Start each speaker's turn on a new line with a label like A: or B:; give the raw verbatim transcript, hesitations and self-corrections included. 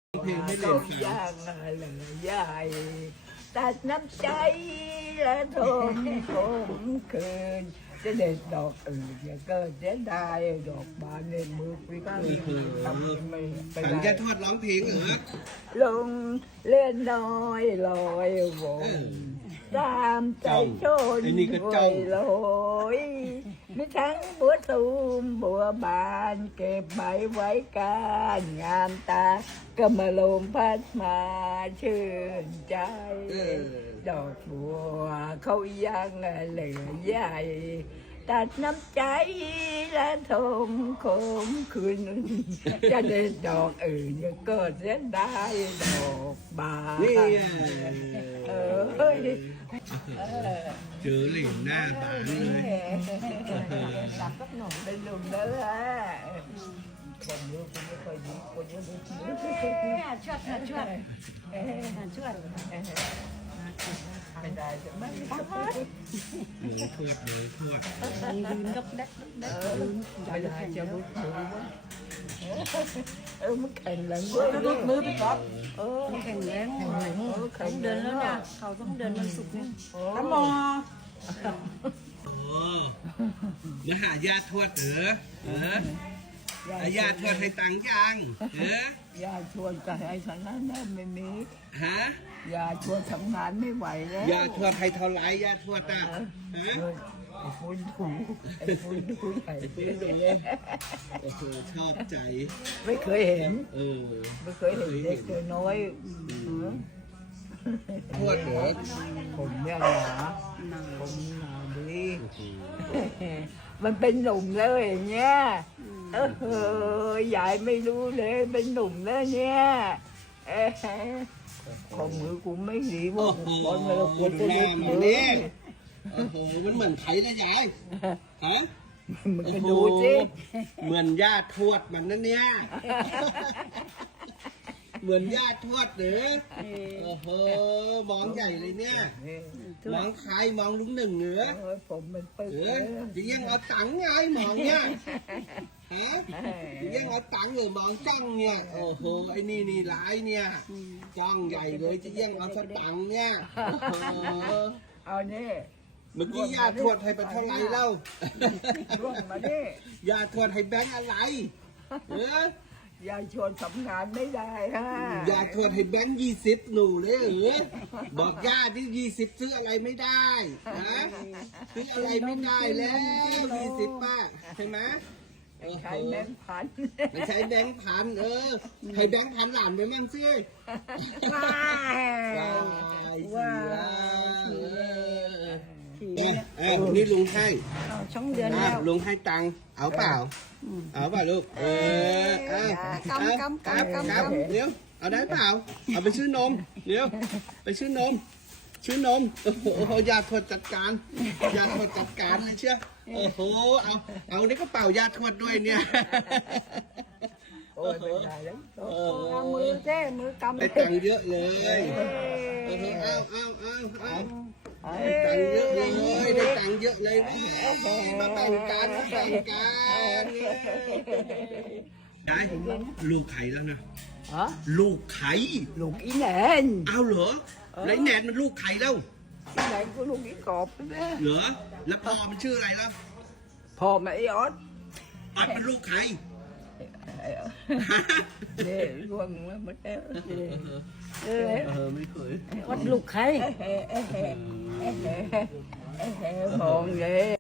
A: เพลงไม่เล่
B: เขา
A: นค่ะ
B: ย่างอะไรใหญ่ตัดน้ำใจและทมผมคืนจะเด็ดดอกอื่นอย่าเกิดเสียดายดอกบานในมือปริก้าทำไม่เป็น
A: ถัง
B: ไร
A: จะทอดร้องเพลงเหรอ
B: ลงเล่นน้อยลอยวงตามใจชน
A: ไอ้นี่ก็
B: รว
A: จ้อง
B: ยลอยมีทั้งบัวตูมบัวบานเก็บใบไว้การงามตาก็มาลมพัดมาชื่นใจ
A: เออ
B: ดอกบัวเขายังเหลือใหญ่ ตัดน้ำใจและทมคมคืนจะเด็ดดอกอื่นอย่าเกิดเสียดายดอกบาน
A: นี่
B: เออเฮ้ย
A: เจอเหล่หน้าบานเลย
B: หลับสักหน่อยเป็นลุงแล้วแหละคนเยอะคนไม่ค่อยดีคนเยอะไม่ดี
C: ชวดชวดชวดชวด
B: ไม่ได้จะไม่
A: หมูทอดหมูทอด
C: ยืนกับเด็ก
B: เออไม่ได้จะรุดมือเออมันแข็งแรงด้วย
C: รุดมือไปก่อน
B: เออ
C: แข็งแรง
B: เออ
C: ส
B: แข็
C: อง ง
B: แร
C: เดือน
B: ง
C: แล้วเนี่ยเขาต้องเดือนวันศุกร์เนี่ย
B: แล้วมอ
A: โอ้มาหาญาติทวดเหรอเอออาญาติทวดให้ตังค์ยังเออย
B: าชวนกันไอ้ฉันนั้นไม่มี
A: ฮะ
B: ยาชวนทำงานไม่ไหวแล้ว
A: ญาติทวดให้เท่าไหรญาติทวดอ่ะฮะ
B: ไอ้ฟุ้นดูไอ้ฟุ้นดูใหญ่
A: ไอ้เพื่อนดูโอ้โหชอบใจ
B: ไม่เคยเห็น
A: เออ
B: ไม่เคยเห็นเด็กตัวน้อย
A: ทวดเหรอ
B: ผมเนี่ยหนาผมหนาดีมันเป็นหนุ่มแล้วอย่างเงี้ยเออยายไม่รู้เลยเป็นหนุ่มแล้วเนี่ยเอ้ของมือกูไม่ดีว่า
A: โอ้โห
B: บอลมาเราควร
A: ดู
B: จะ
A: หน้า
B: รู้
A: มันนี่โอ้โหมันเหมือนไผ่นะยายฮะ
B: มันก็ดูสิ
A: เหมือนญาติทวดมันนั่นเนี่ย เหมือนญาติทวดเหรอโอ้โห มองใหญ่เลยเนี่ย มองใครมองลุงหนึ่งเหนือ
B: เออผมมันปึก
A: เอ
B: เล
A: อย จะยังเอาตังค์ไงมองเนี่ย ฮะจะยังเอาตังค์หรือมองจ้องเนี่ย โอ้โห ไอ้นี่นี่ร้ายเนี่ย จ้องใหญ่เลยจะยังเอาสตังค์เนี่ย โอ้โห
B: เอาเนี่ย
A: เมื่อกี้ญาติทวดให้ไปเท่าไหร่เล่า
B: ร่วงมาเนี่ย
A: ญาติทวดให้แบงค์อะไรเออย
B: ายชวนทำงานไม่ได้ฮะ
A: ญาติทวดให้แบงค์ยี่สิบหนูเลยเหรอบอกญาติที่ยี่สิบซื้ออะไรไม่ได้นะซื้ออะไรไม่ได้แล้วยี่สิบป้าใช่ไหมโอ้โห
B: ใช้แบงค์พัน
A: ไม่ใช้แบงค์พันเออให้แบงค์พันหลานไปมั่งซิ
B: ว้า
A: ว้าว
B: ว้า
A: เออ
C: ขี่
A: เอ๊ะ
C: เนี่ย
A: เอ๊ะนี่ลุงให้
C: เอาช่องเดือน
A: อ่ะ
C: แล้ว
A: ลุงให้ตังค์เอาเปล่า เอาเปล่าลูก เออเอา
C: กำกำ
A: ครับ
C: กำ
A: ครับ
C: กำ
A: เดี๋ยวเอาได้เปล่า เอาไปซื้อนมเดี๋ยวไปซื้อนมซื้อนมโอ้โหยาทวดจัดการยาทวดจัดการเลยเชื่อโอ้โหเอาเอาในกระเป๋ายาทวดด้วยเนี่ย
B: โอ้ยไม่ได้แล้ว
A: เออ
C: เอามือเจ้มือกำ
A: ได้ตังค์เยอะเลยเออเอาเอาเอาเอาได้ตังค์เยอะเลยได้ตังค์เยอะเลยมาแบ่งกันมาแบ่งกันยายลูกไข่แล้วนะ
B: ฮะ
A: ลูกไข่
B: ลูกอีแหนน
A: เอาเหรอแล้วไอ้แหนนมันลูกไข่แล้ว
B: อีแหนนก็ลูกอีกอบนะ
A: เหรอแล้วพ่อมันชื่ออะไรแล้ว
B: พ่อมาไอ้ออส
A: ออดมันลูกไข่
B: เนี่ยร่วงมาหมดแล้วเออ
A: เออไม่เคย
C: วัดลูกใคร
B: เฮ้เฮ้เฮ้เฮ้เฮ้มองเลย